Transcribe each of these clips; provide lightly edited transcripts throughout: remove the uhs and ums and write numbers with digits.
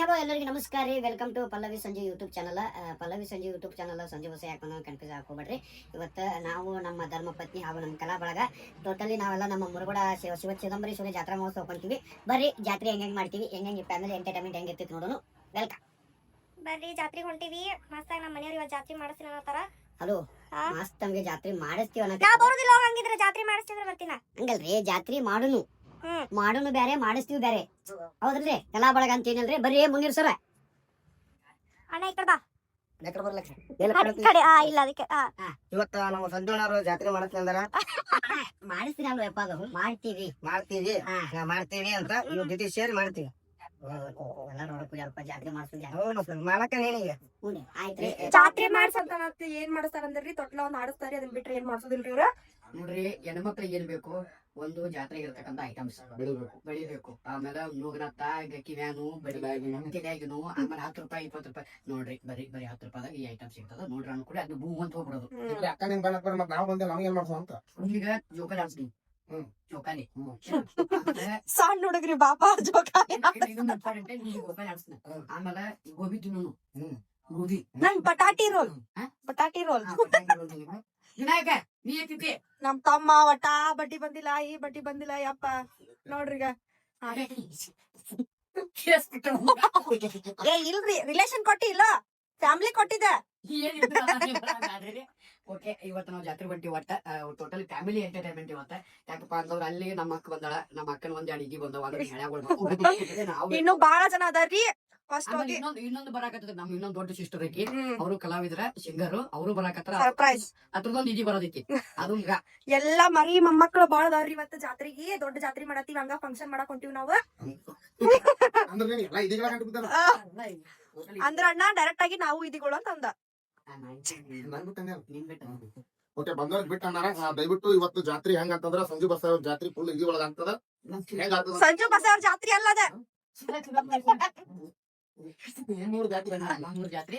Hello ಎಲ್ಲರಿಗೂ ನಮಸ್ಕಾರ ರೀ. ವೆಲ್ಕಮ್ ಟು ಪಲ್ಲವಿ ಸಂಜೆ ಯೂಟ್ಯೂಬ್ ಚಾನಲ್. ಪಲ್ಲವಿ ಸಂಜೆ ಯೂಟ್ಯೂಬ್ ಚಾನಲ್ ಸಂಜೆ ಹೊಸ ಯಾಕಂದ್ರೆ ಕನ್ಫ್ಯೂಸ್ ಹಾಕೋಬೇಡ್ರಿ. ಇವತ್ತು ನಾವು ನಮ್ಮ ಧರ್ಮ ಪತ್ನಿ ಹಾಗೂ ನಮ್ಮ ಕಲಾ ಬಳಗ ಟೋಟಲಿ ನಾವೆಲ್ಲ ನಮ್ಮ ಮುರುಗೋಡ ಶಿವ ಚಿದಂಬರೇಶ್ವರಿ ಜಾತ್ರಾ ಮಹೋತ್ಸವ ಹೋಗ್ತೀವಿ. ಬರ್ರಿ ಜಾತ್ರೆ ಹೆಂಗೆ ಮಾಡ್ತೀವಿ, ಹೆಂಗೆ ಫ್ಯಾಮಿಲಿ ಎಂಟರ್ಟೈನ್ಮೆಂಟ್ ಹೆಂಗಿರ್ತೈತಿ ನೋಡೋಣ. ವೆಲ್ಕಮ್. ಬರ್ರಿ ಜಾತ್ರೆಗೆ ಹೊಂಟಿವಿ. ಮಸ್ತಾಗಿ ನಮ್ಮ ಮನೆಯವ್ರು ಇವತ್ತು ಜಾತ್ರೆ ಮಾಡಿಸ್ತೀನಿ ಅನ್ನತ್ತಾರ. ಹಲೋ, ಮಸ್ತ್ ನಮ್ಗೆ ಜಾತ್ರೆ ಮಾಡಿಸ್ತೀವಿ ಅನ್ನೋ ನಾ ಬರೋದಿಲ್ಲ. ಹಂಗಿದ್ರೆ ಜಾತ್ರೆ ಮಾಡಿಸ್ತಿದ್ರೆ ಬರ್ತೀನ. ಹಂಗಲ್ರಿ, ಜಾತ್ರೆ ಮಾಡೋನು ಬೇರೆ, ಮಾಡಿಸ್ತೀವಿ ಬೇರೆ. ಹೌದ್ರಿ, ಕಲಾ ಬಳಗ ಅಂತ ಏನಲ್ರಿ. ಬರ್ರಿ ಮುಂದಿನ ಸರ ಅಣ್ಣ ಈ ಕಡೆ ಬಾ. ಇಲ್ಲ ಅದಕ್ಕೆ ಇವತ್ತ ನಾವು ಸಂಜೋಣರು ಜಾತ್ರೆ ಮಾಡತ್ತೀವಿ ಅಂದಾರ ಮಾಡಿಸ್ತೀರಿ ಅಲ್ವ ಯಪ್ಪ? ಅದು ಮಾಡ್ತೀವಿ ಅಂತ ಇವ್ ಜೊತೆ ಸೇರಿ ಮಾಡ್ತೀವಿ. ಎಲ್ಲ ನೋಡಕ್ ಸ್ವಲ್ಪ ಜಾತ್ರೆ ಮಾಡಿಸ್ತೀವಿ ಮಾಡಕ ಏನಿಗೆ ಆಯ್ತ್ರಿ. ಜಾತ್ರೆ ಮಾಡ್ಸಂತ ಏನ್ ಮಾಡಿಸ್ತಾರ ಅಂದ್ರಿ? ತೊಟ್ಲ ಒಂದ್ ಆಡಿಸ್ತಾರಿ, ಅದನ್ನ ಬಿಟ್ರೆ ಏನ್ ಮಾಡ್ಸೋದಿಲ್ರಿ ಇವ್ರ? ನೋಡ್ರಿ, ಹೆಣ್ಮಕ್ಳಿಗೆ ಏನ್ ಬೇಕು? ಒಂದು ಜಾತ್ರೆಗೆ ಇರ್ತಕ್ಕಂಥ ಐಟಮ್ಸ್ ಬೆಳಿಬೇಕು. ಆಮೇಲೆ ಮೂಗನತ್ತ, ಕಿವ್ಯಾನು, ಬಡಿಯಾಗಿನು, ಆಮೇಲೆ 10 ರೂಪಾಯಿ 20 ರೂಪಾಯಿ. ನೋಡ್ರಿ, ಬರೀ 10 ರೂಪಾಯಿದಾಗ ಈ ಐಟಮ್ ಸಿಗ್ತದ. ನೋಡ್ರಿ ಅನ್ಕೂಡಿ ಅದು ಭೂ ಅಂತ ಹೋಗ್ಬಿಡೋದು. ಈಗ ಜೋಕಾಲಿ ಆಡ್ಸ್ತೀನಿ. ಜೋಕಾಲಿ ಸಣ್ಣ ಹುಡುಗ್ರಿ ಬಾಪಾ ಜೋಕಾಲಿ. ಜೋಕಾಲಿ ಆಡ್ಸ್ತೀನಿ. ಆಮೇಲೆ ಗೋಬಿ ತಿನ್ನೋನು, ಗೋಬಿ ನನ್ ಬಟಾಟಿ ರೋಲ್. ವಿನಾಯಕ ನೀ ಐತಿ. ನಮ್ ತಮ್ಮ ಒಟ್ಟ ಬಡ್ಡಿ ಬಂದಿಲ್ಲ, ಈ ಬಡ್ಡಿ ಬಂದಿಲ್ಲ. ಯಪ್ಪ ನೋಡ್ರಿ ಈಗ. ಇಲ್ರಿ, ರಿಲೇಷನ್ ಕೊಟ್ಟಿ ಇಲ್ಲ, ಫ್ಯಾಮಿಲಿ ಕೊಟ್ಟಿದೆ. ಓಕೆ, ಇವತ್ತು ನಾವು ಜಾತ್ರೆ ಹೊಂಟಿವಿ. ಒಟ್ಟ ಟೋಟಲ್ ಫ್ಯಾಮಿಲಿ ಎಂಟರ್ಟೈನ್ಮೆಂಟ್ ಇವತ್ತ. ಯಾಕಪ್ಪ ಅಂತಂದ್ರೆ ಅಲ್ಲಿ ನಮ್ಮ ಅಕ್ಕ ಬಂದಾಳ, ನಮ್ಮ ಅಕ್ಕನ ಒಂದ್ ಅಡಿಗೆ ಬಂದವ. ಇನ್ನು ಬಹಳ ಜನ ಅದಾರ್ರಿ. ಫಸ್ಟ್ ಹೋಗಿ ಇನ್ನೊಂದು ಬರಾಕತ್ತದ. ನಮ್ ಇನ್ನೊಂದ್ ದೊಡ್ಡ ಸಿಸ್ಟರ್ ಐತಿ, ಅವರು ಕಲಾವಿದ್ರ, ಸಿಂಗರ್. ಅವರು ಬರಾಕತ್ತಾರ. ಸರ್ಪ್ರೈಸ್ ಅದ್ರದೊಂದು ಇದಿ ಬರೋದೈತಿ. ಅದು ಈಗ ಎಲ್ಲಾ ಮರಿ ಮೊಮ್ಮಕ್ಳು ಬಾಳ ಅದಾವ್ರಿ. ಇವತ್ತು ಜಾತ್ರೆಗೆ ದೊಡ್ಡ ಜಾತ್ರೆ ಮಾಡತ್ತೀವಿ. ಹಂಗ ಫಂಕ್ಷನ್ ಮಾಡಕ್ ಹೊಂಟಿವಿ ನಾವು. ಅಂದ್ರ ಅಣ್ಣ ಡೈರೆಕ್ಟ್ ಆಗಿ ನಾವು ಇದಿಗಳು ಅಂತ ಅಂದ. ದಯವಿಟ್ಟು ಇವತ್ತು ಜಾತ್ರೆ ಹೆಂಗ ಅಂತಂದ್ರ ಸಂಜು ಬಸವ ಜಾತ್ರೆ ಫುಲ್ ಇದಿ ಒಳಗ ಆಗ್ತದ. ಸಂಜು ಬಸವ ಜಾತ್ರೆ ಅಲ್ಲದ ಜಾತ್ರೆ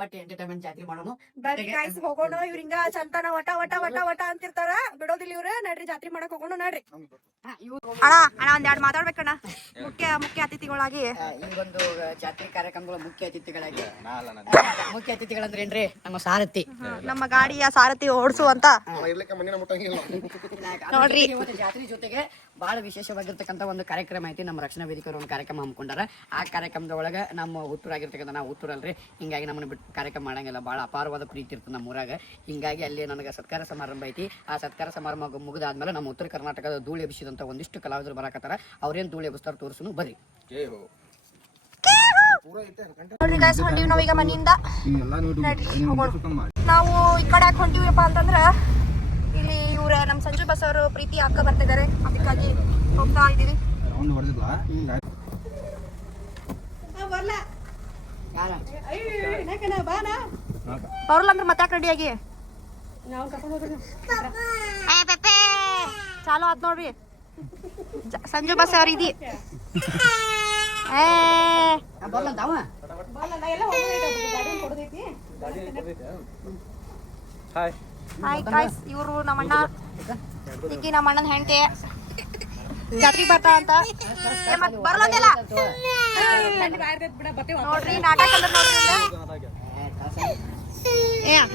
ಒಟ್ಟು ಎಂಟರ್ಟೈನ್ಮೆಂಟ್ ಜಾತ್ರೆ ಮಾಡೋಣ. ಗೈಸ್ ಹೋಗೋಣ. ಇವ್ರಿಂಗ ಚಂತನ ವಟ ವಟ ವಟ ವಟ ಅಂತಿರ್ತಾರ, ಬಿಡೋದಿಲ್ಲ ಇವ್ರ. ನಡ್ರಿ ಜಾತ್ರೆ ಮಾಡಕ್ ಹೋಗೋಣ. ನಡ್ರಿ ಅಣ್ಣ ಒಂದ್ ಎರಡು ಮಾತಾಡ್ಬೇಕಣ್ಣ. ಮುಖ್ಯ ಅತಿಥಿಗಳಾಗಿ ಈ ಒಂದು ಜಾತ್ರೆ ಕಾರ್ಯಕ್ರಮಗಳ ಮುಖ್ಯ ಅತಿಥಿಗಳಂದ್ರೆ ಏನ್ರಿ? ನಮ್ಮ ಸಾರಥಿ, ನಮ್ಮ ಗಾಡಿಯ ಸಾರಥಿ ಓಡಿಸುವಂತ ನೋಡ್ರಿ. ಜಾತ್ರೆ ಜೊತೆಗೆ ಬಹಳ ವಿಶೇಷವಾಗಿರ್ತಕ್ಕಂಥ ಒಂದು ಕಾರ್ಯಕ್ರಮ ಐತಿ. ನಮ್ಮ ರಕ್ಷಣಾ ವೇದಿಕೆಯವರು ಒಂದು ಕಾರ್ಯಕ್ರಮ ಹಮ್ಮಿಕೊಂಡಾರ. ಆ ಕಾರ್ಯಕ್ರಮದ ಒಳಗ ನಮ್ಮ ಉತ್ತರಾಗಿರ್ತಕ್ಕಂಥ ನಾವು ಉತ್ತರಲ್ರಿ, ಹಿಂಗಾಗಿ ನಮ್ಮನ್ನ ಬಿಟ್ಟು ಕಾರ್ಯಕ್ರಮ ಮಾಡಂಗಿಲ್ಲ. ಬಹಳ ಅಪಾರವಾದ ಪ್ರೀತಿ ಇರ್ತದೆ ನಮ್ಮ ಊರಾಗ. ಹಿಂಗಾಗಿ ಅಲ್ಲಿ ನನಗೆ ಸತ್ಕಾರ ಸಮಾರಂಭ ಐತಿ. ಆ ಸತ್ಕಾರ ಸಮಾರಂಭ ಮುಗಿದಾದ್ಮೇಲೆ ನಮ್ಮ ಉತ್ತರ ಕರ್ನಾಟಕದ ಧೂಳು ಎಬ್ಬಿಸಿದಂತ ಒಂದಿಷ್ಟು ಕಲಾವಿದರು ಬರಾಕತ್ತಾರ. ಅವ್ರೇನ್ ಧೂಳು ಎಬ್ಬಿಸ್ತಾರ ತೋರಿಸು ಬರ್ರಿ. ಹೊಂಟಿವಿ ನಾವೀಗ ಮನೆಯಿಂದ. ನಾವು ಈ ಕಡೆ ಯಾಕೆ ಹೊಂಟಿವಿಪ್ಪ ಅಂತಂದ್ರ, ಇಲ್ಲಿ ಇವ್ರ ನಮ್ ಸಂಜು ಬಸ್ ಅವರು ಪ್ರೀತಿ ಅಕ್ಕ ಬರ್ತಿದ್ದಾರೆ. ಅದಕ್ಕಾಗಿ ಹೋಗ್ತಾ ಇದೀವಿ. ಅವ್ರಲ್ಲ ಅಂದ್ರೆ ಮತ್ತೆ ರೆಡಿ ಆಗಿ ಚಾಲು ಆತ್ ನೋಡ್ರಿ. ಸಂಜು ಬಸ್ ಅವ್ರ ಇದಿ ಇವ್ರು ನಮ್ಮ ಅಣ್ಣ, ಈಕಿ ನಮ್ಮ ಅಣ್ಣನ ಹೆಂಡತಿ. ಜಾತ್ರೆಗೆ ಬರ್ತಾ ಅಂತ ಬರ್ಲತ್ತಿಲ್ಲ ನೋಡ್ರಿ. ನಾಟಕ ಅಂದ್ರೆ ನೋಡ್ರಿ.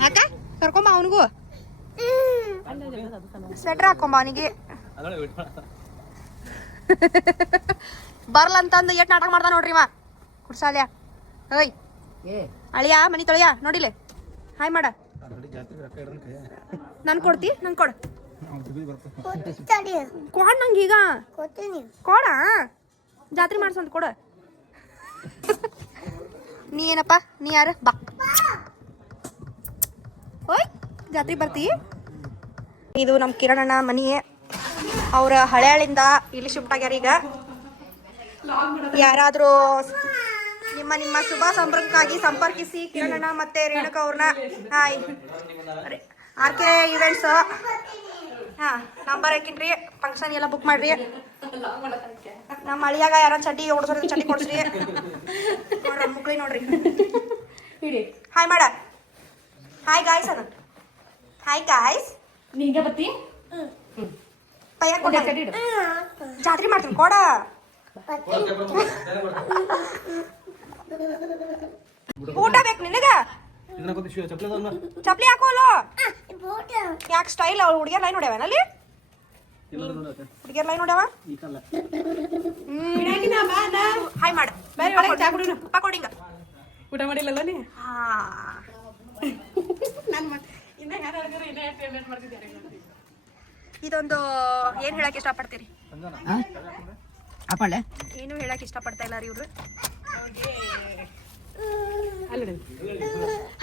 ಹಾಕ ಕರ್ಕೊಂಬ ಅವನಿಗೂ ಸ್ವೆಟರ್ ಹಾಕೊಂಬ ಅವನಿಗೆ. ಬರ್ಲಂತಂದು ಎಷ್ಟ್ ನಾಟಕ ಮಾಡ್ದ ನೋಡ್ರಿ ಮಾ ಕುಡ್ಸಾಲ್ಯ. ಓಯ್ ಅಳಿಯ ಮನಿ ತೊಳಿಯ ನೋಡಿಲೆ. ಹಾಯ್ ಮಾಡ. ನನ್ ಕೊಡ್ತಿ? ನನ್ ಕೊಡ ಕೊಡ್ ನಂಗೀಗ. ಕೊಡ ಜಾತ್ರೆ ಮಾಡ್ಸಂತ ಕೊಡ. ನೀ ಏನಪ್ಪ? ನೀ ಯಾರು? ಬಾ ಓಯ್ ಜಾತ್ರೆ ಬರ್ತಿ. ಇದು ನಮ್ ಕಿರಣಣ್ಣ ಮನಿ. ಅವ್ರ ಹಳೆಯಳಿಂದ ಇಲ್ಲಿ ಶಿಫ್ಟ್ ಆಗ್ಯಾರ. ಈಗ ಯಾರಾದ್ರೂ ನಿಮ್ಮ ಶುಭ ಸಂಪರ್ಕಕ್ಕಾಗಿ ಸಂಪರ್ಕಿಸಿ ಕಿರಣಣ್ಣ ಮತ್ತೆ ರೇಣುಕಾ ಅವ್ರನ್ನ. Hi RK events. ನಂಬರ್ ಹಾಕಿನ್ರಿ. ಫಂಕ್ಷನ್ ಎಲ್ಲ ಬುಕ್ ಮಾಡ್ರಿ. ನಮ್ಮ ಅಳಿಯಾಗ ಯಾರ ಚಡ್ಡಿ ಓಡಿಸೋದು ಚಡ್ಡಿ ಕೊಡ್ಸ್ರಿ. ನೋಡ್ರಿ ಮುಕ್ಳಿ ನೋಡ್ರಿ. ಹಾಯ್ ಮಾಡ. ಹಾಯ್ ಗಾಯ್ಸ್ ಅದ. Hi guys. ನೀಗ ಬತ್ತಿ ಪಯ್ಯ ಕೊಡ ಜಾತ್ರೆ ಮಾಡ್ತೀನಿ ಕೊಡ. ಊಟ ಬೇಕು ನಿನಗ ಚಪ್ಲಿ ಹಾಕೋಲ್ಲ ಯಾಕೆ ಸ್ಟೈಲ್ ಅವ್ಳು ಹುಡುಗಿಯರ್ ಲೈನ್ ಹೊಡ್ಯಾವ ಅಲ್ಲಿ ಹುಡುಗಿಯರ್ ಲೈನ್ ಹೊಡ್ಯಾವ ಹಾಯ್ ಮಾಡು ಪಪ್ಪ ಕೊಡಿಂಗ ಊಟ ಮಾಡಿಲ್ಲಲ್ಲ ನೀ ಇದೊಂದು ಏನ್ ಹೇಳಕ್ ಇಷ್ಟಪಡ್ತೀರಿ ಹಾಕೊಂಡೆ ಏನು ಹೇಳಕ್ ಇಷ್ಟಪಡ್ತಾ ಇಲ್ಲ ರೀ ಇವ್ರು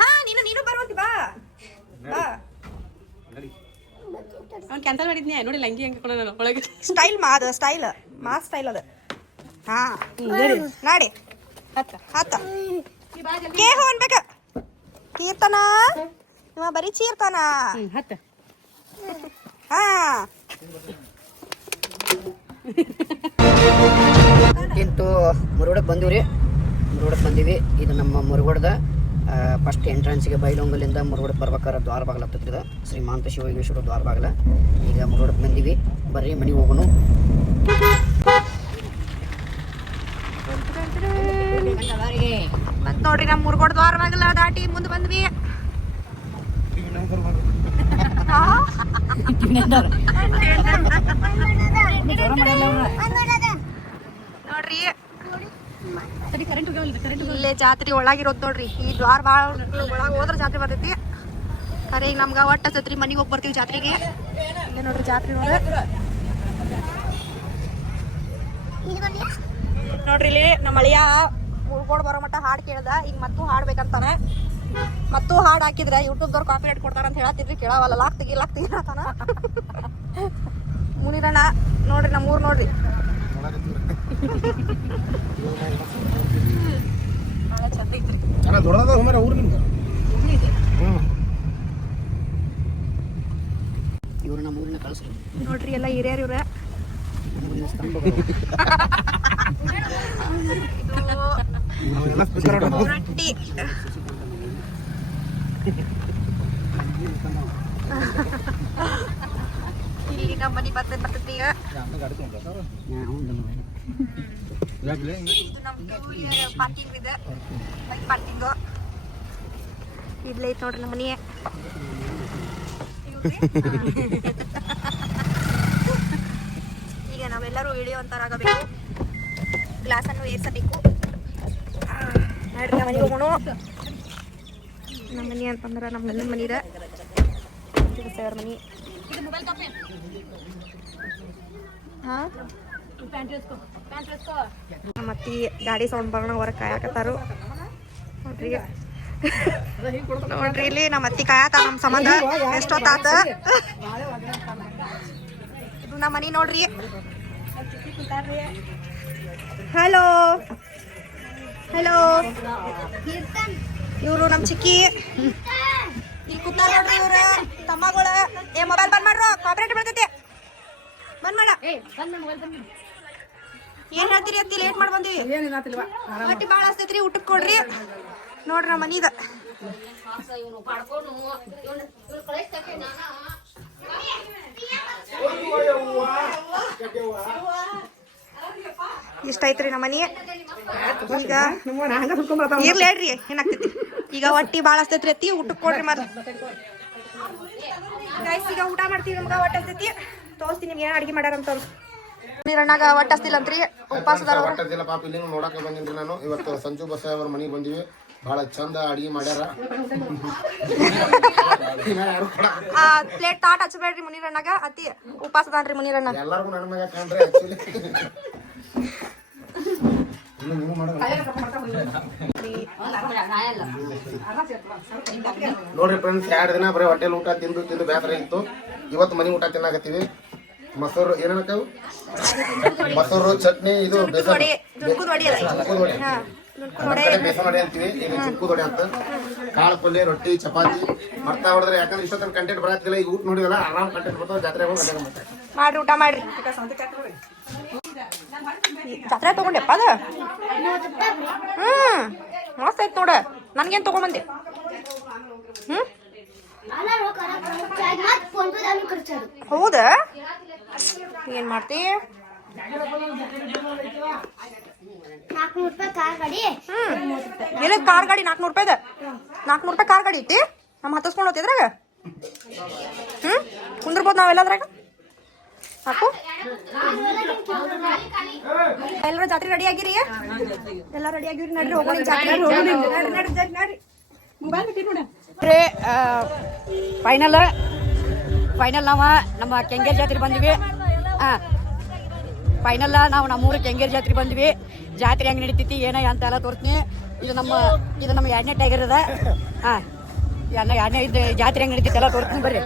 ಹಾ ನೀನು ಬರುವಂತಿ ಬಾ ಬಾ ಅವ್ನು ಕ್ಯಾನ್ಸಲ್ ಮಾಡಿದ್ನಿ ನೋಡಿ ಲಂಗಿ ಹೆಂಗೆ ಹಾಕೊಳ್ಳೋಣ ಒಳಗೆ ಸ್ಟೈಲ್ ಸ್ಟೈಲ್ ಮಾಸ್ ಸ್ಟೈಲ್ ಅದು ಹಾ ನಾಡಿ ಹತ್ತ ಕೇಹು ಅನ್ಬೇಕ ಕೀರ್ತನ ಇವ ಬರೀ ಚೀರ್ತಾನ ಹತ್ತ ಹಾ ಇಂತೂ ಮುರುಗೋಡಕ್ಕೆ ಬಂದಿವ್ರಿ ಮುರುಗೋಡಕ್ಕೆ ಬಂದೀವಿ ಇದು ನಮ್ಮ ಮುರುಗೋಡದ ಫಸ್ಟ್ ಎಂಟ್ರೆನ್ಸ್ಗೆ ಬೈಲೊಂಗಲಿಂದ ಮುರುಗೋಡಕ್ಕೆ ಬರ್ಬೇಕಾದ್ರೆ ದ್ವಾರ ಬಾಗಿಲ ಹತ್ತಿದ ಶ್ರೀಮಂತ ಶಿವಯೋಗೇಶ್ವರ ದ್ವಾರ ಬಾಗಿಲ ಈಗ ಮುರುಗೋಡಕ್ಕೆ ಬಂದೀವಿ ಬರ್ರಿ ಮನೆಗೆ ಹೋಗೋಣ ಮತ್ ನೋಡ್ರಿ ನಮ್ಮ ಮುರುಗೋಡ ದ್ವಾರ ಬಾಗಿಲ ದಾಟಿ ಮುಂದೆ ಬಂದ್ವಿ ನೋಡ್ರಿ ಇಲ್ಲೇ ಜಾತ್ರೆ ಒಳಗಿರೋದ್ ನೋಡ್ರಿ ಈ ದ್ವಾರ ಬಾಳ ಒಳಗ ಹೋದ್ರ ಜಾತ್ರೆ ಬರ್ತೈತಿ ಖರೆ ಈಗ ನಮ್ಗ ಒಟ್ಟ ಸತ್ರಿ ಮನಿಗೆ ಹೋಗಿ ಬರ್ತೀವಿ ಜಾತ್ರೆಗೆ ಇಲ್ಲೇ ನೋಡ್ರಿ ಜಾತ್ರೆ ನೋಡ್ರಿ ಇಲ್ಲಿ ನಮ್ಮ ಅಳಿಯ ಮುಳ್ಗೋಡ್ ಬರೋ ಮಟ್ಟ ಹಾಡ್ ಕೇಳ್ದ ಈಗ ಮತ್ತೂ ಹಾಡ್ಬೇಕಂತಾನ ಮತ್ತೂ ಹಾಡ್ ಹಾಕಿದ್ರ ಯೂಟ್ಯೂಬ್ದವ್ರು ಕಾಪಿರೈಟ್ ಕೊಡ್ತಾರ ಅಂತ ಹೇಳತ್ತಿದ್ರಿ ಕೇಳವಲ್ಲ ಲಾಕ್ ತೆಗಿತಾನ ಮುನಿರಣ್ಣ ನೋಡ್ರಿ ನಮ್ಮ ಊರ್ ನೋಡ್ರಿ ಚಂದ ಐತ್ರಿ ಇವ್ರು ನಮ್ಮ ಊರಿನ ಕಳಿಸ್ರಿ ನೋಡ್ರಿ ಎಲ್ಲ ಹಿರಿಯರ್ ಇವ್ರ ರೊಟ್ಟಿ ಇಲ್ಲಿ ನಮ್ಮ ಮನಿ ಬರ್ತೈತಿ ಈಗ ಇದು ನಮ್ಮ ಪಾರ್ಕಿಂಗ್ ಇದೆ ಬೈಕ್ ಪಾರ್ಕಿಂಗ್ ಇಡ್ಲಿ ಐತಿ ನೋಡ್ರಿ ನಮ್ಮ ಮನಿ ಈಗ ನಾವೆಲ್ಲರೂ ಇಳಿಯುವಂತರಾಗಬೇಕು ಗ್ಲಾಸನ್ನು ಏರ್ಸಬೇಕು ನೋಡ್ರಿ ನಮ್ಮ ಮನೆಗೆ ಹೋಗೋಣ ನಮ್ಮ ಮನೆ ಅಂತಂದ್ರೆ ನಮ್ಮ ನನ್ನ ಮನಿ ಇದೆ ಸರ್ ಮನಿ ಹಾಂ ಮತ್ತೆ ಗಾಡಿ ಸೌಂಡ್ ಬರೋಣ ಹೊರಗೆ ಕಾಯಕತ್ತಾರು ನೋಡ್ರಿ ನೋಡ್ರಿ ಇಲ್ಲಿ ನಮ್ಮ ಅತ್ತಿ ಕಾಯತ ನಮ್ಮ ಸಂಬಂಧ ಎಷ್ಟೊತ್ತಾತ ಇದು ನಮ್ಮ ಮನಿ ನೋಡ್ರಿ ಹಲೋ ಹಲೋ ಇವರು ನಮ್ಮ ಚಿಕ್ಕಿ ಇಲ್ಲಿ ಕೂತಾರ ನೋಡ್ರಿ ಇವ್ರ ತಮ್ಮಗಳ ಏ ಮೊಬೈಲ್ ಬಂದ್ ಮಾಡ್ರು ಕಾಪರೇಟ್ ಬರ್ತೈತಿ ಬಂದ್ ಮಾಡ ಏನ್ ಹೇಳ್ತೀರಿ ಅತ್ತಿ ಲೇಟ್ ಮಾಡಿ ಬಂದಿವಿ ಹೊಟ್ಟಿ ಭಾಳ ಹಸ್ತೈತ್ರಿ ಊಟಕ್ಕೆ ಕೊಡ್ರಿ ನೋಡ್ರಿ ನಮ್ಮ ಮನೀದ ಇಷ್ಟ ಐತ್ರಿ ನಮ್ಮ ಮನಿ ಈಗ ಇರ್ಲಿ ಹೇಳ್ರಿ ಏನಾಗ್ತೈತಿ ಈಗ ಹೊಟ್ಟಿ ಭಾಳ ಹಸ್ತೈತ್ರಿ ಅತ್ತಿ ಊಟಕ್ಕೆ ಕೊಡ್ರಿ ಮತ್ತೆ ಗೈಸ್ ಈಗ ಊಟ ಮಾಡ್ತೀವಿ ನಮ್ಗೆ ಹೊಟ್ಟೆ ಹಸ್ತೈತಿ ತೋರಿಸ್ತೀನಿ ನಿಮ್ಗೆ ಏನು ಅಡಿಗೆ ಮಾಡ್ಯಾರಂತ ನೀರಣ್ಣಾಗ ಹೊಟ್ಟೆ ಹಸ್ತಿಲ್ಲ ಅಂತ್ರಿ ಉಪವಾಸದಾರ ಹೊಟ್ಟದಿಲ್ಲ ಪಾಪ ಇಲ್ಲಿ ನೋಡಕ್ಕೆ ಬಂದಿನ್ರಿ ನಾನು ಇವತ್ತು ಸಂಜು ಬಸಾಯ ಅವ್ರ ಮನೆಗೆ ಬಂದಿವಿ ಬಹಳ ಚಂದ ಅಡಿಗೆ ಮಾಡ್ಯಾರ ಪ್ಲೇಟ್ ತಾಟ್ ಹಚ್ಚಬೇಡ್ರಿ ಮುನಿರಣ್ಣಾಗ ಅತ್ತಿ ಉಪವಾಸದಾನ್ರಿ ಮುನಿರಣ್ಣ ಎಲ್ಲರಿಗೂ ನನ್ನ ಮಗ ಕಾಣ್ರಿ ಆಕ್ಚುಲಿ ನೋಡ್ರಿ ಫ್ರೆಂಡ್ಸ್ 2 ದಿನ ಬರೀ ಹೋಟೆಲ್ ಊಟ ತಿಂದು ತಿಂದು ಬೇಸರ ಇತ್ತು ಇವತ್ತು ಮನಿ ಊಟ ತಿನ್ನಾಕತ್ತೀವಿ ಮೊಸರು ಏನೇನಕ್ಕವು ಮೊಸರು ಚಟ್ನಿ ಇದು ಬೇಸನ್ ಬೇಸನ್ ವಡೆ ಅಂತೀವಿ ಇಲ್ಲಿ ಚುಕ್ಕುದ ವಡೆ ಅಂತ ಕಾಳು ಪಲ್ಯ ರೊಟ್ಟಿ ಚಪಾತಿ ಮರ್ತಾ ಹೊಡೆದ್ರೆ ಯಾಕಂದ್ರೆ ಇಷ್ಟೊತ್ತನ ಕಂಟೆಂಟ್ ಬರತ್ತಿಲ್ಲ ಈಗ ಊಟ ನೋಡಿದಲ್ಲ ಆರಾಮ್ ಕಂಟೆಂಟ್ ಬರ್ತಾವ ಜಾತ್ರೆ ಮಾಡ್ರಿ ಊಟ ಮಾಡ್ರಿ ಜಾತ್ರೆ ತಗೊಂಡೆಪ್ಪ ಅದ ಮಸ್ತ್ ಐತ್ ನೋಡ ನನ್ಗೇನ್ ತಗೊಂಬಂದಿ ಹೌದಾ ಏನ್ ಮಾಡ್ತಿ ₹400 ಕಾರ್ ಗಾಡಿ ಎಲ್ಲಿ ಕಾರ್ ಗಾಡಿ ₹400 ₹400 ಕಾರ್ ಗಾಡಿ ಐತಿ ನಮ್ಮ ಹತ್ತಿಸ್ಕೊಂಡು ಹೋಗ್ತಿದ್ರಾಗ ಕುಂದ್ರಬೋದು ನಾವೆಲ್ಲದ್ರಾಗ ಹಾಕು ಎಲ್ಲರೂ ಜಾತ್ರೆ ರೆಡಿ ಆಗಿರಿ ಎಲ್ಲ ರೆಡಿ ಆಗಿರಿ ನಡ್ರಿ ಹೋಗೋಣ ಜಾತ್ರೆ ನಡ್ರಿ ಫೈನಲ್ ನಾವು ನಮ್ಮ ಕೆಂಗೇರಿ ಜಾತ್ರೆ ಬಂದ್ವಿ ಫೈನಲ್ ನಾವು ನಮ್ಮೂರು ಕೆಂಗೇರಿ ಜಾತ್ರೆ ಬಂದ್ವಿ ಜಾತ್ರೆ ಹೆಂಗೆ ನಡೀತೈತಿ ಏನ ಅಂತ ಎಲ್ಲ ತೋರಿಸ್ತೀನಿ ಇದು ನಮ್ಮ 2ನೇ ಟೈಗರ್ ಅದ ಎರಡನೇ ಇದು ಜಾತ್ರೆ ಹೆಂಗೆ ನಡೀತೈತಿ ಎಲ್ಲ ತೋರಿಸ್ತೀನಿ ಬರ್ರಿ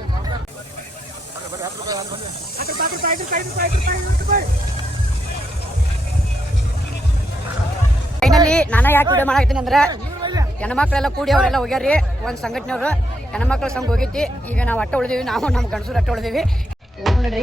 ಫೈನಲಿ ನಾನು ಯಾಕೆ ವಿಡಿಯೋ ಮಾಡಾಕ್ತೀನಿ ಅಂದ್ರೆ ಹೆಣ್ಮಕ್ಳೆಲ್ಲ ಕೂಡಿ ಅವರೆಲ್ಲ ಹೋಗ್ಯಾರಿ ಒಂದು ಸಂಘಟನೆಯವರು ಹೆಣ್ಮಕ್ಳ ಸಂಘ ಹೋಗೈತಿ ಈಗ ನಾವು ಅಟ್ಟ ಉಳಿದೀವಿ ನಾವು ನಮ್ಮ ಗಂಡಸರು ಅಟ್ಟ ಉಳಿದೀವಿ ನೋಡ್ರಿ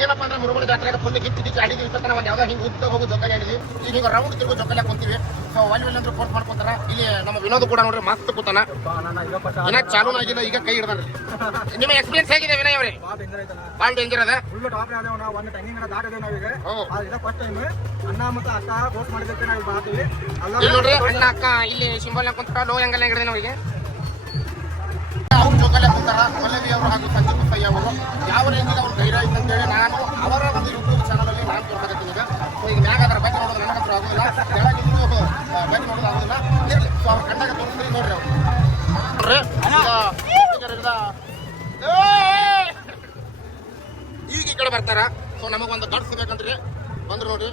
ಏನಪ್ಪಾ ಅಂದ್ರೆ ಮುರುಗೋಡು ಜಾತ್ರೆ ಫುಲ್ ಗಿಚ್ಚಿ ಆಡಿದ್ವಿ ಇಷ್ಟೊತ್ತನ ಒಂದು ಯಾವ್ದೋ ಹಿಂಗೆ ಉದ್ದ ಹೋಗೋ ಜೊಕಾಲಿ ಆಡಿದ್ವಿ ಈಗ ಹಿಂಗೆ ರೌಂಡ್ ತಿರುಗೋ ಜೊಕಾಲಿ ಕುಂತೀವಿ ಸೊ ಅಲ್ಲಿ ಅಂದ್ರೆ ಫೋರ್ಸ್ ಮಾಡ್ಕೊತಾರ ಇಲ್ಲಿ ನಮ್ಮ ವಿನೋದ್ ಕೂಡ ನೋಡ್ರಿ ಮಸ್ತ್ ಕೂತಾನ ಇನ್ನ ಚಾಲೂ ಆಗಿಲ್ಲ ಈಗ ಕೈ ಹಿಡ್ದಾನ್ರಿ ನಿಮ್ಮ ಎಕ್ಸ್ಪೀರಿಯನ್ಸ್ ಹೇಗಿದೆ ವಿನಯ್ ಅವ್ರಿ ಭಾಳ ಡೇಂಜರ್ ಅದ ಇಲ್ಲಿ ನೋಡ್ರಿ ಅಣ್ಣ ಅಕ್ಕ ಇಲ್ಲಿ ಸಿಂಬಲ್ ಕುಂತಾರ ಲೋ ಆಂಗಲ್ ಹಿಡಿದ ಅವರಿಗೆ ಅವ್ರು ಜೊಕಾಲಿ ಕುಂತಾರ ಪಲ್ಲವಿ ಅವರು ಹಾಗೂ ಸಂಜೀವ್ ಮುತ್ತಯ್ಯ ಅವರು ಯಾವ ರೇಂಜಿಗೆ ಅವ್ರು ಧೈರ್ಯ ಐತೆ ಅಂತೇಳಿ ನಾನು ಅವರ ಒಂದು ಯೂಟ್ಯೂಬ್ ಚಾನಲಲ್ಲಿ ನಾನು ತೋರ್ಸಕತ್ತೀನಿ ಈಗ ಸೊ ಈಗ ಮ್ಯಾಗ ಅದರ ಬಗ್ಗೆ ನೋಡೋದು ನನ್ನ ಹತ್ರ ಆಗೋದಿಲ್ಲ ಕೆಳಗಿದ್ದು ಬಗ್ಗೆ ನೋಡೋದು ಆಗೋದಿಲ್ಲ ಇರಲಿ ಸೊ ಅವ್ರು ಕಂಡಾಗ ತೋರಿಸ್ತೀನಿ ನೋಡ್ರಿ ಅವ್ರು ಈಗ ಈ ಕಡೆ ಬರ್ತಾರ ಸೊ ನಮಗೊಂದು ಗಡ್ಸ್ ಬೇಕಂತ್ರಿ ಬಂದ್ರು ನೋಡ್ರಿ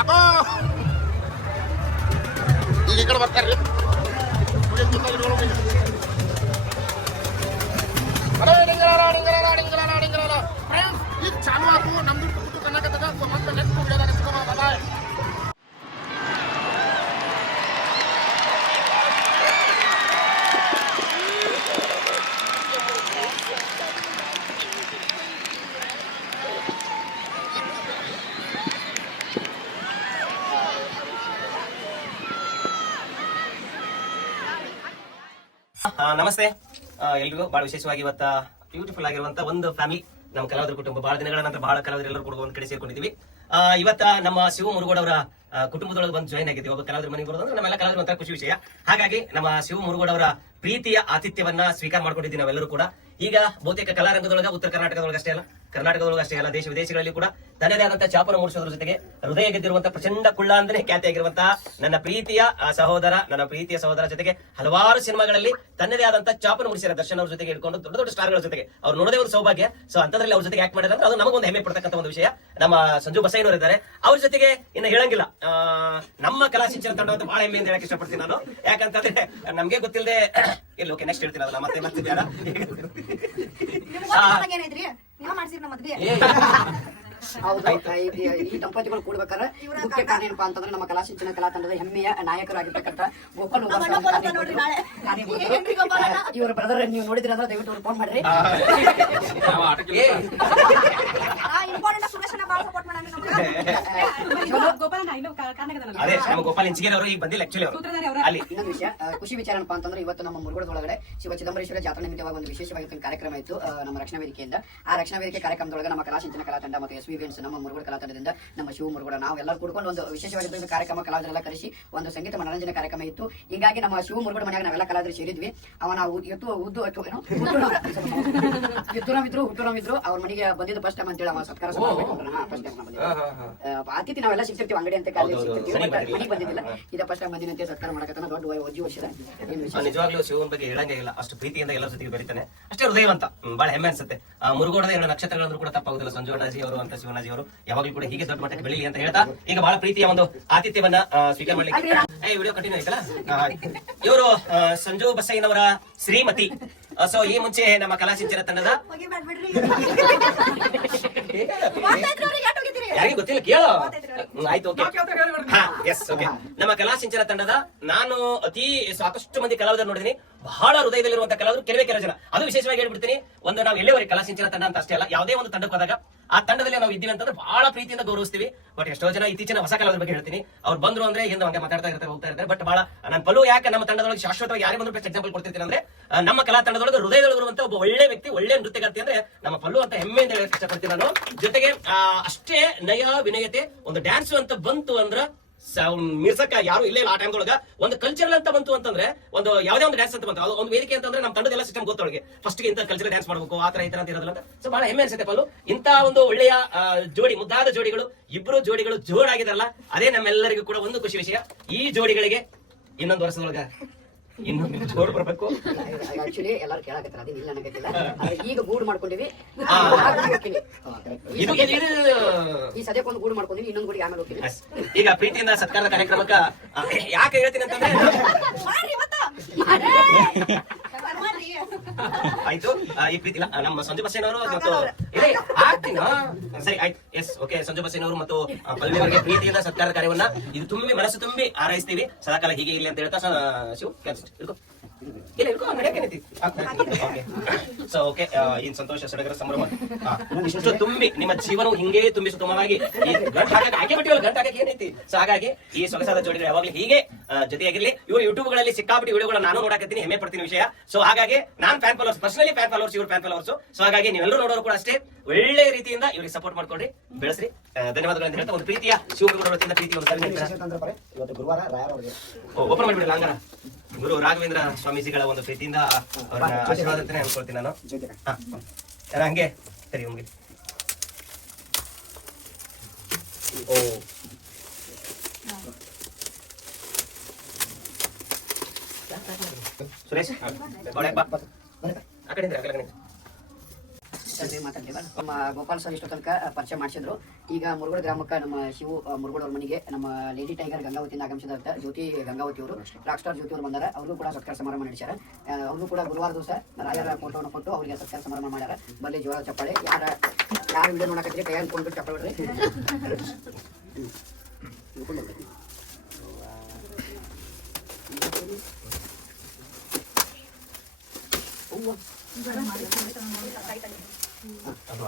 ಅಪ್ಪೋ ಈಗ ಈ ಕಡೆ ಬರ್ತಾರ್ರಿ ಈಗ ಚಾಲು ಆದ್ವು ನಮ್ದು ಕನ್ನಡದ ಮತ್ತೆ ನೆಕ್ಸ್ಟ್ ವಿಡಿಯೋದಾಗ ಸಿಗೋಣ ಬಾಯ್ ನಮಸ್ತೆ ಎಲ್ರಿಗೂ ಬಹಳ ವಿಶೇಷವಾಗಿ ಇವತ್ತ ಬ್ಯೂಟಿಫುಲ್ ಆಗಿರುವಂತ ಒಂದು ಫ್ಯಾಮಿಲಿ ನಮ್ಮ ಕಲಾವಿದರ ಕುಟುಂಬ ಬಹಳ ದಿನಗಳ ನಂತರ ಬಹಳ ಕಲಾವಿದರು ಎಲ್ಲರೂ ಕೂಡ ಒಂದ್ ಕಡೆ ಸೇರ್ಕೊಂಡಿದ್ದೀವಿ ಇವತ್ತ ನಮ್ಮ ಶಿವ ಮುರುಗೋಡ್ ಅವರ ಕುಟುಂಬದೊಳಗೆ ಬಂದು ಜಾಯ್ನ್ ಆಗಿದ್ದೀವಿ ಒಬ್ಬ ಕಲಾವಿದರ ಮನೆಗೆ ಬರೋದಂದ್ರೆ ನಮ್ಮೆಲ್ಲ ಕಲಾವಿದರ ಒಂಥರ ಖುಷಿ ವಿಷಯ ಹಾಗಾಗಿ ನಮ್ಮ ಶಿವ ಮುರುಗೋಡ್ ಅವರ ಪ್ರೀತಿಯ ಆತಿಥ್ಯವನ್ನ ಸ್ವೀಕಾರ ಮಾಡ್ಕೊಂಡಿದ್ದೀವಿ ನಾವೆಲ್ಲರೂ ಕೂಡ ಈಗ ಬಹುತೇಕ ಕಲಾರಂಗದೊಳಗ ಉತ್ತರ ಕರ್ನಾಟಕದೊಳಗೆ ಅಷ್ಟೇ ಅಲ್ಲ ಕರ್ನಾಟಕದೊಳಗೆ ಅಷ್ಟೇ ಅಲ್ಲ ದೇಶ ವಿದೇಶಗಳಲ್ಲಿ ಕೂಡ ತನ್ನದೇ ಆದಂತಹ ಚಾಪನ ಮೂಡಿಸೋದ್ರ ಜೊತೆಗೆ ಹೃದಯ ಗೆದ್ದಿರುವಂತಹ ಪ್ರಚಂಡ ಕುಳ್ಳ ಅಂದ್ರೆ ಖ್ಯಾತಿಯಾಗಿರುವಂತಹ ನನ್ನ ಪ್ರೀತಿಯ ಸಹೋದರ ಜೊತೆಗೆ ಹಲವಾರು ಸಿನಿಮಾಗಳಲ್ಲಿ ತನ್ನದೇ ಆದಂತಹ ಚಾಪನ ಮೂಡಿಸಿರೋ ದರ್ಶನ್ ಅವ್ರ ಜೊತೆಗೆ ಇಟ್ಕೊಂಡು ದೊಡ್ಡ ದೊಡ್ಡ ಸ್ಟಾರ್ಗಳ ಜೊತೆಗೆ ಅವ್ರು ನೋಡೋದೇ ಒಂದು ಸೌಭಾಗ್ಯ ಸೊ ಅಂತದ್ರಲ್ಲಿ ಅವ್ರ ಜೊತೆಗೆ ಆಕ್ಟ್ ಮಾಡಿದ್ರೆ ಅದು ನಮಗೊಂದು ಹೆಮ್ಮೆ ಪಡ್ತಕ್ಕಂಥ ಒಂದು ವಿಷಯ ನಮ್ಮ ಸಂಜು ಬಸಯ್ಯನವರು ಇದ್ದಾರೆ ಅವ್ರ ಜೊತೆಗೆ ಇನ್ನು ಹೇಳಂಗಿಲ್ಲ ನಮ್ಮ ಕಲಾ ಶಿಕ್ಷಣ ತಂಡ ಅಂತ ಬಹಳ ಹೆಮ್ಮೆಯಿಂದ ಹೇಳಕ್ ಇಷ್ಟಪಡ್ತೀನಿ ನಾನು ಯಾಕಂತಂದ್ರೆ ನಮ್ಗೆ ಗೊತ್ತಿಲ್ಲದೆ ಇಲ್ಲ ಓಕೆ ನೆಕ್ಸ್ಟ್ ಹೇಳ್ತೀನಿ ಅದನ್ನ ಮತ್ತೆ ಬೇಡ ಈ ದಂಪತಿಗಳು ಕೂಡ್ಬೇಕಾದ್ರೆ ಮುಖ್ಯ ಕಾರಣ ಏನಪ್ಪಾ ಅಂತಂದ್ರೆ ನಮ್ಮ ಕಲಾ ಶಿಕ್ಷಣ ಕಲಾ ತಂಡದ ಹೆಮ್ಮೆಯ ನಾಯಕರಾಗಿರ್ತಕ್ಕಂಥ ಗೋಪಾಲ್ ಇವರ ಬ್ರದರ್ ನೀವು ನೋಡಿದ್ರಿ ಅಂದ್ರೆ ದಯವಿಟ್ಟು ಫೋನ್ ಮಾಡ್ರಿ ಇಂಪಾರ್ಟೆಂಟ್ ಸುರೇಶನ ಸಪೋರ್ಟ್ ಮಾಡಂಗ ನಮ್ಗೆ. ಗೋಪಾಲ ಇನ್ನು ಕಾರ್ನಾಗದಲ್ಲ ಅದೇ ನಮ್ಮ ಗೋಪಾಲ್ ಇಂಚಿಗೇರಿ ಅವರು ಈಗ ಬಂದಿಲ್ಲ ಆಕ್ಚುಲಿ ಅವರು ಸೂತ್ರಧಾರಿ ಅವ್ರ ಅಲ್ಲಿ ಇನ್ನೊಂದು ವಿಷಯ ಖುಷಿ ವಿಚಾರ ಏನಪ್ಪಾ ಅಂತಂದ್ರೆ ಇವತ್ತು ನಮ್ಮ ಮುರುಗೋಡದೊಳಗಡೆ ಶಿವ ಚಿದಂಬರೇಶ್ವರ ಜಾತ್ರಾ ನಿಮಿತ್ತವಾಗಿ ಒಂದು ವಿಶೇಷವಾಗಿದ್ದ ಕಾರ್ಯಕ್ರಮ ಇತ್ತು ನಮ್ಮ ರಕ್ಷಣಾ ವೇದಿಕೆಯಿಂದ. ಆ ರಕ್ಷಣಾ ವೇದಿಕೆ ಕಾರ್ಯಕ್ರಮದೊಳಗೆ ನಮ್ಮ ಕಲಾಸಿಂಚನ ಕಲಾ ತಂಡ ಮತ್ತು SV Events ನಮ್ಮ ಮುರುಗೋಡ ಕಲಾ ತಂಡದಿಂದ ನಮ್ಮ ಶಿವ ಮುರುಗೋಡ ನಾವು ಎಲ್ಲರೂ ಕೂಡ್ಕೊಂಡು ಒಂದು ವಿಶೇಷವಾಗಿದ್ದ ಕಾರ್ಯಕ್ರಮ ಕಲಾವಿದರೆಲ್ಲ ಕರೆಸಿ ಒಂದು ಸಂಗೀತ ಮನೋರಂಜನೆ ಕಾರ್ಯಕ್ರಮ ಇತ್ತು. ಹೀಗಾಗಿ ನಮ್ಮ ಶಿವ ಮುರುಗೋಡ ಮನೆಯಾಗ ನಾವೆಲ್ಲ ಕಲಾವಿದರು ಸೇರಿದ್ವಿ. ಅವನ ಹುಟ್ಟುರಾಮಿದ್ರು ಅವ್ರ ಮನೆಗೆ ಬಂದಿದ್ದು ಫಸ್ಟ್ ಟೈಮ್ ಅಂತೇಳಿ ಅವ ಸತ್ಕಾರ ಆತಿಥಿ ನಾವೆಲ್ಲ ಸಿಗ್ತಿರ್ತೀವಿ ಅಂಗಡಿ ಅಂತ ಮನೆಗೆ ಬಂದಿದ್ದಿಲ್ಲ. ಇದ ಫಸ್ಟ್ ಟೈಮ್ ಬಂದಿನಂತೆ ಸತ್ಕಾರ ಮಾಡಕತ್ತಾನ. ದೊಡ್ಡ ವಜ್ಜಿ ವರ್ಷದ ನಿಜವಾಗ್ಲೂ ಶಿವನ ಬಗ್ಗೆ ಹೇಳಂಗೇ ಇಲ್ಲ, ಅಷ್ಟು ಪ್ರೀತಿಯಿಂದ ಎಲ್ಲರ ಜೊತೆಗೆ ಬರೀತಾನೆ, ಅಷ್ಟೇ ಹೃದಯವಂತ. ಬಹಳ ಹೆಮ್ಮೆ ಅನ್ಸುತ್ತೆ. ಮುರುಗೋಡದ 2 ನಕ್ಷತ್ರಗಳಂದ್ರೂ ಕೂಡ ತಪ್ಪಾಗುದಿಲ್ಲ. ಸಂಜೋಟಾಜಿ ಅವರು ಅಂತ ಶಿವನಾಜಿ ಅವರು ಯಾವಾಗಲೂ ಕೂಡ ಹೀಗೆ ದೊಡ್ಡ ಮಟ್ಟಕ್ಕೆ ಬೆಳೀಲಿ ಅಂತ ಹೇಳ್ತಾ ಈಗ ಬಹಳ ಪ್ರೀತಿಯ ಒಂದು ಆತಿಥ್ಯವನ್ನ ಸ್ವೀಕಾರ ಮಾಡ್ಲಿಕ್ಕೆ ವಿಡಿಯೋ ಕಂಟಿನ್ಯೂ ಆಯ್ತಲ್ಲ. ಇವರು ಸಂಜು ಬಸಯ್ಯನವರ ಶ್ರೀಮತಿ. ಸೊ ಈ ಮುಂಚೆ ನಮ್ಮ ಕಲಾಸಿಂಚನ ತಂಡದ ಯಾರಿಗೂ ಗೊತ್ತಿಲ್ಲ ಕೇಳೋ. ಆಯ್ತು, ಓಕೆ. ಓಕೆ. ನಮ್ಮ ಕಲಾಸಿಂಚನ ತಂಡದ ನಾನು ಸಾಕಷ್ಟು ಮಂದಿ ಕಲಾವಿದರು ನೋಡಿದೀನಿ. ಬಹಳ ಹೃದಯದಲ್ಲಿರುವಂತಹ ಕಲಾವಿದರು ಕೆಲವೇ ಜನ. ಅದು ವಿಶೇಷವಾಗಿ ಹೇಳ್ಬಿಡ್ತೀನಿ, ಒಂದು ನಾವು ಎಲ್ಲೇವರೆಗೆ ಕಲಾಸಿಂಚನ ತಂಡ ಅಂತ ಅಷ್ಟೇ ಅಲ್ಲ, ಯಾವುದೇ ಒಂದು ತಂಡಕ್ಕೆ ಹೋದಾಗ ಆ ತಂಡದಲ್ಲಿ ನಾವು ಇದ್ದೀವಿ ಅಂತಂದ್ರೆ ಬಹಳ ಪ್ರೀತಿಯಿಂದ ಗೌರವಿಸ್ತೀವಿ. ಬಟ್ ಎಷ್ಟೋ ಜನ ಇತ್ತೀಚಿನ ಹೊಸ ಕಲಾವಿದರ ಬಗ್ಗೆ ಹೇಳ್ತೀನಿ, ಅವ್ರು ಬಂದ್ರು ಅಂದ್ರೆ ಹಿಂದೆ ಹಂಗೆ ಮಾತಾಡ್ತಾ ಇರ್ತಾರೆ, ಹೋಗ್ತಾ ಇರ್ತಾರೆ. ಬಟ್ ಬಹಳ ನನ್ನ ಪಲ್ಲು ಯಾಕೆ ನಮ್ಮ ತಂಡದೊಳಗೆ ಶಾಶ್ವತವಾಗಿ ಯಾರೇ ಬಂದ್ರು ಬೆಸ್ಟ್ ಎಕ್ಸಾಂಪಲ್ ಕೊಡ್ತಿರ್ತೀನಿ ಅಂದ್ರೆ, ನಮ್ಮ ಕಲಾ ತಂಡದೊಳಗೆ ಹೃದಯದೊಳಗಿರುವಂತ ಒಬ್ಬ ಒಳ್ಳೆ ವ್ಯಕ್ತಿ, ಒಳ್ಳೆ ನೃತ್ಯಗಾರ್ತಿ ಅಂದ್ರೆ ನಮ್ಮ ಪಲ್ಲು ಅಂತ ಹೆಮ್ಮೆಯಿಂದ ಹೇಳಕ್ ಇಷ್ಟಪಡ್ತೀನಿ ನಾನು. ಜೊತೆಗೆ ಅಷ್ಟೇ ನಯ ವಿನಯತೆ. ಒಂದು ಡ್ಯಾನ್ಸ್ ಅಂತ ಬಂತು ಅಂದ್ರ ಮೀರ್ಸಕ್ಕ ಯಾರು ಇಲ್ಲೇ ಇಲ್ಲ. ಆ ಟೈಮ್ದೊಳಗ ಒಂದು ಕಲ್ಚರಲ್ ಅಂತ ಬಂತು ಅಂತಂದ್ರೆ, ಒಂದು ಯಾವುದೇ ಒಂದು ಡ್ಯಾನ್ಸ್ ಅಂತ ಬಂತು, ಒಂದು ವೇದಿಕೆ ಅಂತಂದ್ರೆ ನಮ್ಮ ತಂಡದೆಲ್ಲ ಸಿಸ್ಟಮ್ ಗೊತ್ತೊಳಗೆ ಫಸ್ಟ್ ಇಂತ ಕಲ್ಚರಲ್ ಡ್ಯಾನ್ಸ್ ಮಾಡಬೇಕು, ಆ ತರ ಈ ತರ ಅಂತ ಇರೋದಿಲ್ಲ. ಸೊ ಬಹಳ ಹೆಮ್ಮೆ ಅನ್ಸುತ್ತೆ ಪಲ್ಲು. ಇಂತ ಒಂದು ಒಳ್ಳೆಯ ಜೋಡಿ, ಮುದ್ದಾದ ಜೋಡಿಗಳು, ಇಬ್ರು ಜೋಡಿಗಳು ಜೋಡಾಗಿದಾರಲ್ಲ, ಅದೇ ನಮ್ಮೆಲ್ಲರಿಗೂ ಕೂಡ ಒಂದು ಖುಷಿ ವಿಷಯ. ಈ ಜೋಡಿಗಳಿಗೆ ಇನ್ನೊಂದು ವರ್ಷದೊಳಗ ಇನ್ನೊಂದು ಜೋಡ್ ಬರ್ಬೇಕು. ಆಕ್ಚುಲಿ ಎಲ್ಲರೂ ಕೇಳಕತ್ತಾರ, ಅದೇ ಇಲ್ಲ ಅನ್ನಕತ್ತಿಲ್ಲ. ಈಗ ಗೂಡು ಮಾಡ್ಕೊಂಡಿವಿ. ಈ ಸದ್ಯಕ್ಕೆ ಒಂದು ಗೂಡು ಮಾಡ್ಕೊಂಡಿವಿ, ಇನ್ನೊಂದು ಗೂಡಿಗೆ ಆಮೇಲೆ ಹೋಗ್ತೀವಿ. ಈಗ ಪ್ರೀತಿಯಿಂದ ಸತ್ಕಾರದ ಕಾರ್ಯಕ್ರಮಕ್ಕ ಯಾಕೆ ಹೇಳ್ತೀನಿ ಅಂತಂದ್ರೆ, ಆಯ್ತು ಈ ಪ್ರೀತಿ ನಮ್ಮ ಸಂಜು ಬಸಯ್ಯನವರು ಮತ್ತು ಆಗ್ತೀನ ಸರಿ ಆಯ್ತು. Yes okay. ಸಂಜು ಬಸಯ್ಯನವರು ಮತ್ತು ಪಲ್ವಿ ಅವರಿಗೆ ಪ್ರೀತಿಯಿಂದ ಸತ್ಕಾರದ ಕಾರ್ಯವನ್ನ ಇದು ತುಂಬಿ ಮನಸ್ಸು ತುಂಬಿ ಹಾರೈಸ್ತೀವಿ. ಸದಾಕಾಲ ಹೀಗೆ ಇರಲಿ ಅಂತ ಹೇಳ್ತಾ ಶಿವ ಸೊ ಓಕೆ. ಇನ್ ಸಂತೋಷ ಸಡಗರ ಸಂಭ್ರಮ ಇಷ್ಟು ತುಂಬಿ ನಿಮ್ಮ ಜೀವನವು ಹಿಂಗೆ ತುಂಬಿ ಸುಗಮವಾಗಿ ಗಂಟು ಹಾಕಕ್ಕೆ ಆಕೆ ಬಿಟ್ಟಿವಲ್ಲ, ಗಂಟು ಹಾಕಕ್ಕೆ ಏನೈತಿ. ಸೊ ಹಾಗಾಗಿ ಈ ಸೊಗಸಾದ ಜೋಡಿಗಳು ಯಾವಾಗಲೂ ಹೀಗೆ ಜೊತೆಯಾಗಿರ್ಲಿ. ಇವರು ಯೂಟ್ಯೂಬ್ ಗಳಲ್ಲಿ ಸಿಕ್ಕಾಪಟ್ಟಿ ವಿಡಿಯೋಗಳು ನಾನು ನೋಡಕತ್ತೀನಿ, ಹೆಮ್ಮೆ ಪಡ್ತೀನಿ ವಿಷಯ. ಸೊ ಹಾಗಾಗಿ ನಾನ್ fan followers, personally fan followers, ಇವ್ರ ಫ್ಯಾನ್ ಫಾಲೋವರ್ಸ್. ಸೊ ಹಾಗಾಗಿ ನೀವೆಲ್ಲರೂ ನೋಡೋರು ಕೂಡ ಅಷ್ಟೇ ಒಳ್ಳೆ ರೀತಿಯಿಂದ ಇವ್ರಿಗೆ ಸಪೋರ್ಟ್ ಮಾಡ್ಕೊಡ್ರಿ, ಬೆಳೆಸ್ರಿ. ಧನ್ಯವಾದಗಳು ಅಂತ ಹೇಳ್ತಾ ಒಂದು ಪ್ರೀತಿಯ ಶಿವಗುರುಗಳ ವತಿಯಿಂದ ಪ್ರೀತಿ ಇವತ್ತು ಗುರುವಾರ ರಾಯರವರಿಗೆ ಓಪನ್ ಮಾಡಿಬಿಡಲ್ಲ ಹಂಗಾರ. ಗುರು ರಾಘವೇಂದ್ರ ಸ್ವಾಮೀಜಿಗಳ ಒಂದು ಪ್ರೀತಿಯಿಂದ ಅವರ ಆಶೀರ್ವಾದ ಅಂತಾನೆ ಅನ್ಕೊಳ್ತೀನಿ ನಾನು. ಹಂಗೆ ಸರಿ ಮುಗಿ. ಓ ಸುರೇಶ್ ಆ ಕಡೆ ಮಾತಾಡ್ತೀವ. ನಮ್ಮ ಗೋಪಾಲ್ ಸರ್ ಇಷ್ಟು ತನಕ ಪರಿಚಯ ಮಾಡಿಸಿದ್ರು. ಈಗ ಮುರುಗೋಡ ಗ್ರಾಮಕ್ಕೆ ನಮ್ಮ ಶಿವು ಮುರುಗೋಡ ಅವ್ರ ಮನೆಗೆ ನಮ್ಮ ಲೇಡಿ ಟೈಗರ್ ಗಂಗಾವತಿಯಿಂದ ಆಗಮಿಸಿದಂತ ಜ್ಯೋತಿ ಗಂಗಾವತಿ ಅವರು, ರಾಕ್ ಸ್ಟಾರ್ ಜ್ಯೋತಿ ಅವರು ಬಂದಾರ. ಅವರು ಕೂಡ ಸತ್ಕಾರ ಸಮಾರಂಭ ನಡೆಸ್ಯಾರ. ಅವರು ಕೂಡ ಗುರುವಾರ ದಿವಸ ರಾಯರ ಫೋಟೋವನ್ನು ಕೊಟ್ಟು ಅವರಿಗೆ ಸತ್ಕಾರ ಸಮಾರಂಭ ಮಾಡ್ಯಾರ. ಬಲ್ಲಿ ಜೋರ ಚಪ್ಪಾಳೆ. ಯಾರು ವಿಡಿಯೋ ನೋಡಕತ್ತೀರಿ ಕೈ ಅನ್ಕೊಂಡ್ಬಿಟ್ಟು ಚಪ್ಪಾಳೆ ಬಿಡ್ರಿ. ಅದು